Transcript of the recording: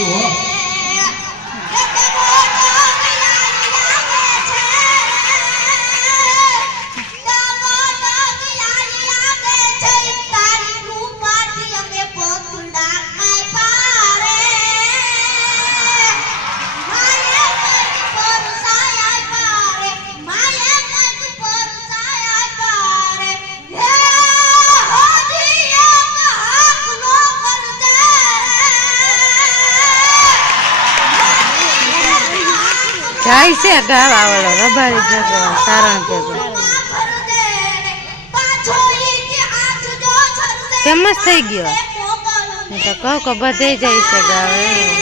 પાછું હો જાય છે ગાવા વાળો રબારી ભેગો સારણ ભેગો ફેમસ થઈ ગયો તો કહું કે બધે જાય છે ગાવે